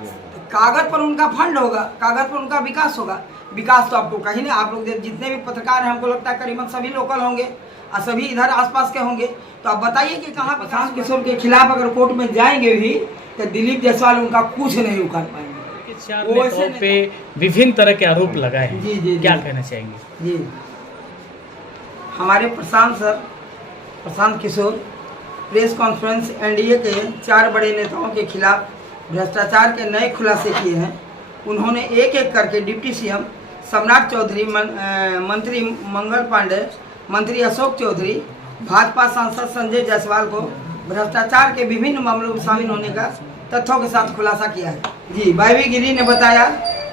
किए हैं? कागज पर उनका फंड होगा, कागज पर उनका विकास होगा। विकास तो आपको कहीं नहीं, आप लोग जितने भी पत्रकार हैं हमको लगता है करीबन सभी लोकल होंगे और सभी इधर आसपास के होंगे, तो आप बताइए कि कहाँ प्रशांत किशोर के खिलाफ अगर कोर्ट में जाएंगे भी तो दिलीप जायसवाल उनका कुछ नहीं उखाड़ पाएंगे। वो नेताओं पे विभिन्न तरह के आरोप लगाए हैं। जी, क्या कहना चाहेंगे? जी, हमारे Prashant Kishor press conference NDA के 4 बड़े नेताओं के खिलाफ भ्रष्टाचार के नए खुलासे किए हैं। उन्होंने एक एक करके डिप्टी सीएम सम्राट चौधरी, मंत्री मंगल पांडे, मंत्री अशोक चौधरी, भाजपा सांसद संजय जायसवाल को भ्रष्टाचार के विभिन्न मामलों में शामिल होने का तथ्यों के साथ खुलासा किया है। जी, वायवी गिरी ने बताया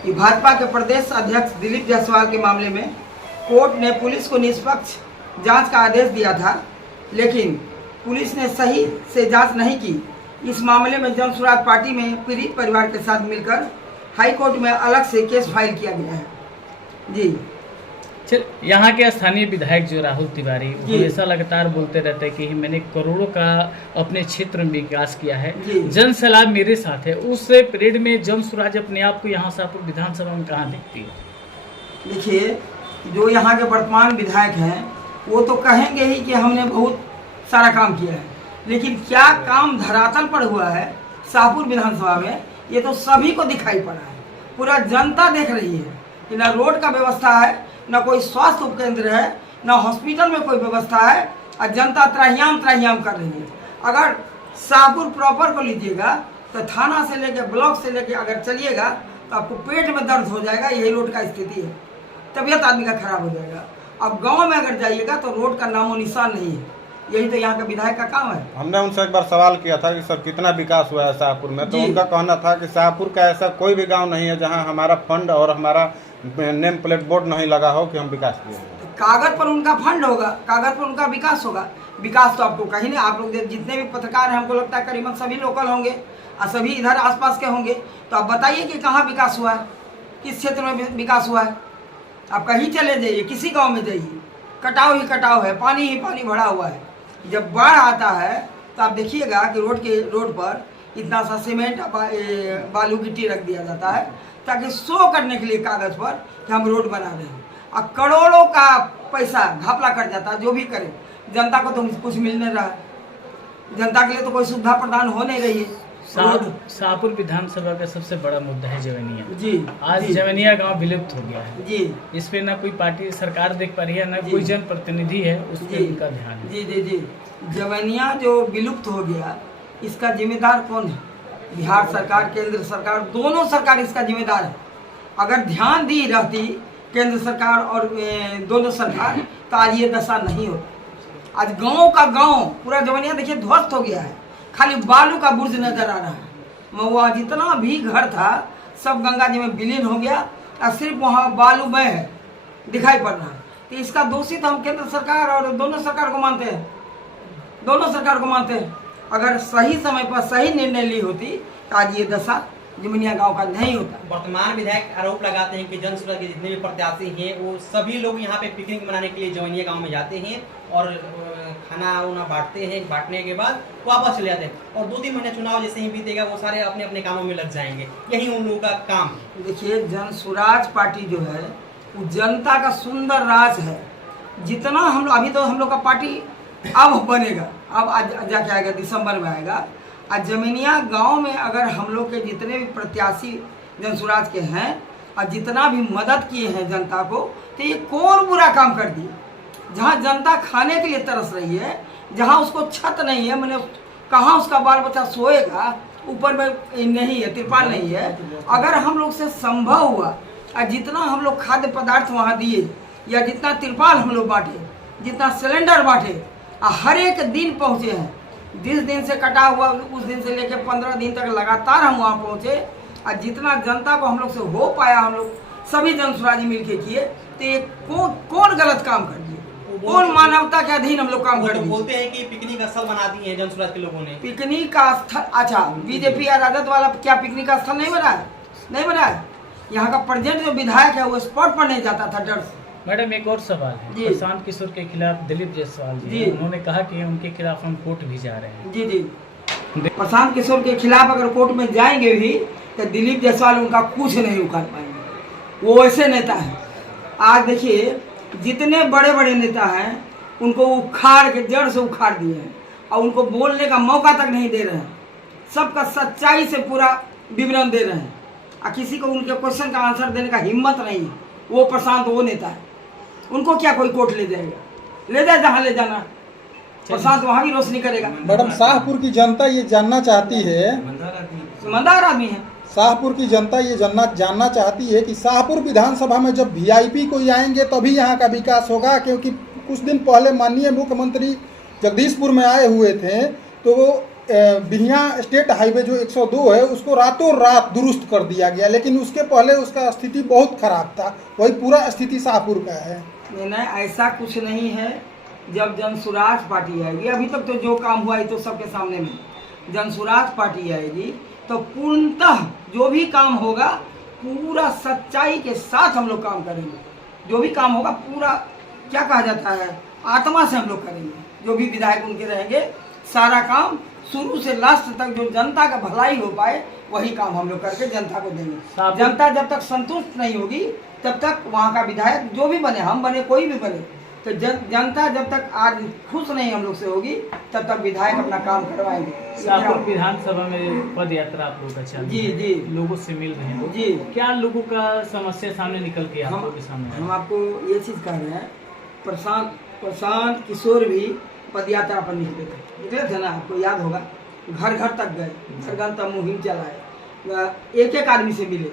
कि भाजपा के प्रदेश अध्यक्ष दिलीप जायसवाल के मामले में कोर्ट ने पुलिस को निष्पक्ष जांच का आदेश दिया था, लेकिन पुलिस ने सही से जांच नहीं की। इस मामले में जन स्वराज पार्टी में पीड़ित परिवार के साथ मिलकर हाई कोर्ट में अलग से केस फाइल किया गया है। जी, चल, यहाँ के स्थानीय विधायक जो राहुल तिवारी हमेशा लगातार बोलते रहते हैं कि मैंने करोड़ों का अपने क्षेत्र में विकास किया है, जन सलाह मेरे साथ है। उस पीरियड में जन स्वराज अपने आप को यहाँ शाहपुर विधानसभा में कहाँ दिखती है? देखिए, जो यहाँ के वर्तमान विधायक हैं वो तो कहेंगे ही कि हमने बहुत सारा काम किया है, लेकिन क्या काम धरातल पर हुआ है शाहपुर विधानसभा में ये तो सभी को दिखाई पड़ा है। पूरा जनता देख रही है कि ना रोड का व्यवस्था है, ना कोई स्वास्थ्य उपकेंद्र है, ना हॉस्पिटल में कोई व्यवस्था है, और जनता त्राहियाम कर रही है। अगर शाहपुर प्रॉपर को लीजिएगा तो थाना से लेके ब्लॉक से लेके अगर चलिएगा तो आपको पेट में दर्द हो जाएगा। यही रोड का स्थिति है, तबीयत आदमी का खराब हो जाएगा। अब गांव में अगर जाइएगा तो रोड का नामो निशान नहीं है। यही तो यहाँ का विधायक का काम है। हमने उनसे एक बार सवाल किया था कि सर कितना विकास हुआ है शाहपुर में, तो उनका कहना था कि शाहपुर का ऐसा कोई भी गांव नहीं है जहां हमारा फंड और हमारा नेम प्लेट बोर्ड नहीं लगा हो कि हम विकास किए हैं। तो कागज पर उनका फंड होगा, कागज पर उनका विकास होगा। विकास तो आपको कहीं नहीं, आप लोग जितने भी पत्रकार हैं हमको लगता है करीबन सभी लोकल होंगे और सभी इधर आसपास के होंगे, तो आप बताइए कि कहाँ विकास हुआ है, किस क्षेत्र में विकास हुआ है। आप कहीं चले जाइए, किसी गाँव में जाइए, कटाव ही कटाव है, पानी ही पानी भरा हुआ है। जब बाढ़ आता है तो आप देखिएगा कि रोड पर इतना सा सीमेंट बालू गिट्टी रख दिया जाता है ताकि शो करने के लिए कागज पर कि हम रोड बना रहे हैं, और करोड़ों का पैसा घपला कर जाता है। जो भी करे, जनता को तो कुछ मिल नहीं रहा है, जनता के लिए तो कोई सुविधा प्रदान हो नहीं रही है। शाहपुर विधानसभा का सबसे बड़ा मुद्दा है जवनिया। जी, आज जवनिया गांव विलुप्त हो गया है। जी, इस पे ना कोई पार्टी सरकार देख पा रही है, ना कोई जनप्रतिनिधि है उस पर उनका ध्यान है। जी जी जी, जवनिया जो विलुप्त हो गया इसका जिम्मेदार कौन है? बिहार सरकार, केंद्र सरकार, दोनों सरकार इसका जिम्मेदार है। अगर ध्यान दी रहती केंद्र सरकार और दोनों सरकार तो आज ये दशा नहीं होती। आज गांव का गांव पूरा जवनिया देखिए ध्वस्त हो गया है, खाली बालू का बुर्ज नजर आ रहा है। वहाँ जितना भी घर था सब गंगा जी में विलीन हो गया और सिर्फ वहाँ बालूमय है दिखाई पड़ रहा है। तो इसका दोषी तो हम केंद्र सरकार और दोनों सरकार को मानते हैं, दोनों सरकार को मानते हैं। अगर सही समय पर सही निर्णय ली होती तो आज ये दशा जमुनिया गांव का नहीं होता। वर्तमान विधायक आरोप लगाते हैं कि जन स्वराज के जितने भी प्रत्याशी हैं वो सभी लोग यहाँ पे पिकनिक मनाने के लिए जवनिया गांव में जाते हैं और खाना वाना बांटते हैं, बांटने के बाद वापस चले जाते हैं, और 2-3 महीने चुनाव जैसे ही बीतेगा वो सारे अपने अपने कामों में लग जाएंगे। यही उन लोगों का काम। देखिए, जन स्वराज पार्टी जो है वो जनता का सुंदर राज है। जितना हम लोग, अभी तो हम लोग का पार्टी अब बनेगा, अब आज जाके आएगा, दिसंबर में आएगा। आज जमीनिया गांव में अगर हम लोग के जितने भी प्रत्याशी जन स्वराज के हैं और जितना भी मदद किए हैं जनता को, तो ये कौन बुरा काम कर दिए? जहाँ जनता खाने के लिए तरस रही है, जहाँ उसको छत नहीं है, मैंने कहाँ उसका बाल बच्चा सोएगा, ऊपर में नहीं है, तिरपाल नहीं है। अगर हम लोग से संभव हुआ और जितना हम लोग खाद्य पदार्थ वहाँ दिए, या जितना तिरपाल हम लोग बांटे, जितना सिलेंडर बांटे, हर एक दिन पहुँचे हैं। जिस दिन से कटा हुआ उस दिन से लेकर 15 दिन तक लगातार हम वहाँ पहुँचे, और जितना जनता को हम लोग से हो पाया हम लोग सभी जन स्वराजी मिल के किए। तो ये कौन गलत काम कर दिए? कौन मानवता के अधीन हम लोग काम कर दिए? बोलते हैं कि पिकनिक स्थल बना दिए हैं जन स्वराज के लोगों ने। पिकनिक का स्थल? अच्छा, बीजेपी या राजद वाला क्या पिकनिक का स्थल नहीं बना है? नहीं बना है। यहाँ का प्रेजेंट जो विधायक है वो स्पॉट पर नहीं जाता था डर से। मैडम, एक और सवाल है। प्रशांत किशोर के खिलाफ दिलीप जायसवाल जी उन्होंने कहा कि उनके खिलाफ हम कोर्ट भी जा रहे हैं। जी जी, प्रशांत किशोर के खिलाफ अगर कोर्ट में जाएंगे भी तो दिलीप जायसवाल उनका कुछ नहीं उखाड़ पाएंगे। वो ऐसे नेता है। आज देखिए जितने बड़े बड़े नेता हैं उनको उखाड़ के जड़ से उखाड़ दिए हैं और उनको बोलने का मौका तक नहीं दे रहे हैं। सबका सच्चाई से पूरा विवरण दे रहे हैं और किसी को उनके क्वेश्चन का आंसर देने का हिम्मत नहीं है। वो प्रशांत वो नेता है, उनको क्या कोई कोर्ट ले जाएगा? ले जाए जहाँ ले जाना, प्रशांत वहाँ भी रोशनी करेगा। मैडम, शाहपुर की जनता ये जानना चाहती है, ईमानदार आदमी है। शाहपुर की जनता ये जानना चाहती है कि शाहपुर विधानसभा में जब वीआईपी कोई आएंगे तभी यहाँ का विकास होगा, क्योंकि कुछ दिन पहले माननीय मुख्यमंत्री जगदीशपुर में आए हुए थे तो बिहिया स्टेट हाईवे जो 102 है उसको रातों रात दुरुस्त कर दिया गया, लेकिन उसके पहले उसका स्थिति बहुत खराब था। वही पूरा स्थिति शाहपुर का है। नहीं, ऐसा कुछ नहीं है। जब जनसुराज पार्टी आएगी, अभी तक तो जो काम हुआ है तो सबके सामने में, जनसुराज पार्टी आएगी तो पूर्णतः जो भी काम होगा पूरा सच्चाई के साथ हम लोग काम करेंगे। जो भी काम होगा पूरा क्या कहा जाता है, आत्मा से हम लोग करेंगे। जो भी विधायक उनके रहेंगे सारा काम शुरू से लास्ट तक जो जनता का भलाई हो पाए वही काम हम लोग करके जनता को देंगे। जनता जब तक संतुष्ट नहीं होगी तब तक वहाँ का विधायक जो भी बने, हम बने कोई भी बने, तो जनता जब तक आज खुश नहीं हम लोग से होगी तब तक विधायक अपना काम करवाएंगे। शाहपुर विधानसभा में पद यात्रा आप लोगों का चालू है। जी लोगों से मिल रहे हैं जी। क्या लोगों का समस्या सामने निकल के आप लोगों के सामने? हम आपको ये चीज़ कह रहे हैं, प्रशांत किशोर भी पद यात्रा पर निकले थे ना, आपको याद होगा। घर घर तक गए, घर तक मुहिम चलाए, एक एक आदमी से मिले,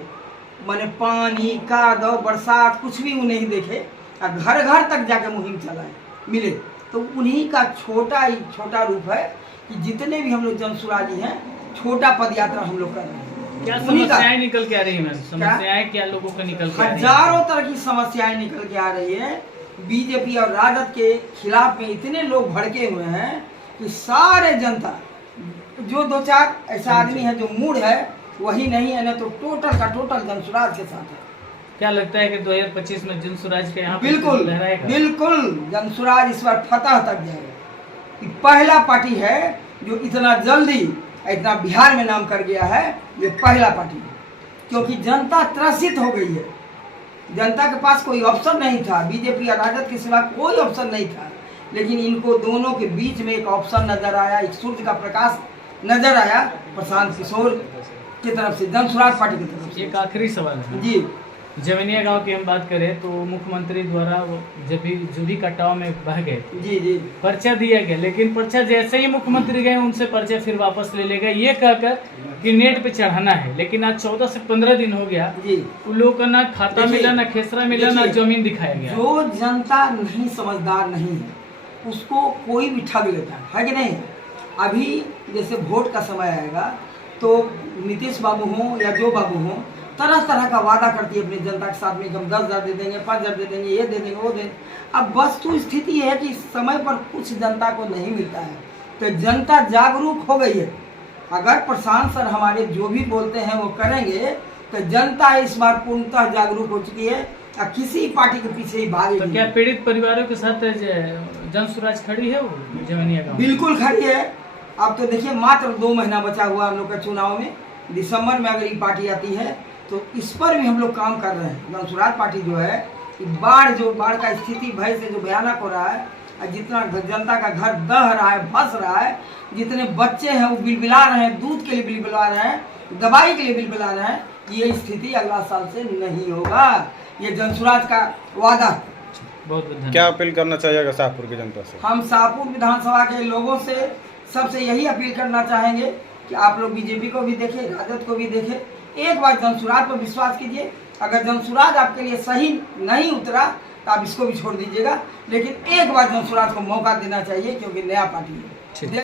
माने पानी कादव बरसात कुछ भी वो नहीं देखे, घर घर तक जाके मुहिम चलाए, मिले। तो उन्हीं का छोटा रूप है कि जितने भी हम लोग जनसुराजी हैं छोटा पद यात्रा हम लोग कर रहे हैं। क्या समस्याएं निकल के आ रही है? समस्याएं क्या लोगों को निकल के आ रही है? हजारों तरह की समस्याएं निकल के आ रही है। बीजेपी और राजद के खिलाफ में इतने लोग भड़के हुए हैं कि सारे जनता, जो दो चार ऐसा आदमी है जो मूड है वही नहीं है, ना तो टोटल का टोटल जनसुराज के साथ है। क्या लगता है कि 2025 में जनसुराज के यहाँ बिल्कुल जनसुराज इस बार फतह तक जाएगा। पहला पार्टी है जो इतना जल्दी इतना बिहार में नाम कर गया है, ये पहला पार्टी है। क्योंकि जनता त्रसित हो गई है, जनता के पास कोई ऑप्शन नहीं था, बीजेपी और राजद के सिवा कोई ऑप्शन नहीं था, लेकिन इनको दोनों के बीच में एक ऑप्शन नजर आया, एक सूर्य का प्रकाश नजर आया प्रशांत किशोर की तरफ से, जनसुराज पार्टी की तरफ से। एक आखिरी सवाल है जी। जवनिया गांव की हम बात करें तो मुख्यमंत्री द्वारा वो जो भी कटाव में बह गए, जी पर्चा दिया गया, लेकिन पर्चा जैसे ही मुख्यमंत्री गए उनसे पर्चा फिर वापस ले लेगा, ये कहकर कि नेट पे चढ़ाना है। लेकिन आज 14 से 15 दिन हो गया, उन लोगों का ना खाता मिला, ना खेसरा मिला, ना जमीन दिखाया गया। जो जनता नहीं समझदार नहीं है उसको कोई भी ठग लेता है कि नहीं। अभी जैसे वोट का समय आएगा तो नीतीश बाबू हों या जो बाबू हों, तरह तरह का वादा करती है अपनी जनता के साथ में कि हम 10,000 दे देंगे, 5,000 दे देंगे, ये दे देंगे, वो दे। अब वस्तु स्थिति है कि समय पर कुछ जनता को नहीं मिलता है, तो जनता जागरूक हो गई है। अगर प्रशांत सर हमारे जो भी बोलते हैं वो करेंगे तो जनता इस बार पूर्णतः जागरूक हो चुकी है और किसी पार्टी के पीछे ही भागेगी। तो क्या पीड़ित परिवारों के साथ जनसुराज खड़ी है वो जवनिया गांव? बिल्कुल खड़ी है। अब तो देखिए मात्र 2 महीना बचा हुआ हम लोग का चुनाव में, दिसंबर में अगर ये पार्टी आती है तो इस पर भी हम लोग काम कर रहे हैं। जनसुराज पार्टी जो है, बाढ़ का स्थिति भय से जो भयानक हो रहा है, जितना जनता का घर दह रहा है, बस रहा है, जितने बच्चे हैं वो बिलबिला रहे हैं, दूध के लिए बिलबिला रहे हैं, दवाई के लिए बिलबिला रहे हैं, ये स्थिति अगला साल से नहीं होगा। ये जनसुराज का वादा। बहुत क्या अपील करना चाहिएगा शाहपुर की जनता से? हम शाहपुर विधानसभा के लोगों से सबसे यही अपील करना चाहेंगे कि आप लोग बीजेपी को भी देखें, राजद को भी देखें, एक बार जनसुराज पर विश्वास कीजिए। अगर जनसुराज आपके लिए सही नहीं उतरा तो आप इसको भी छोड़ दीजिएगा, लेकिन एक बार जनसुराज को मौका देना चाहिए क्योंकि नया पार्टी है।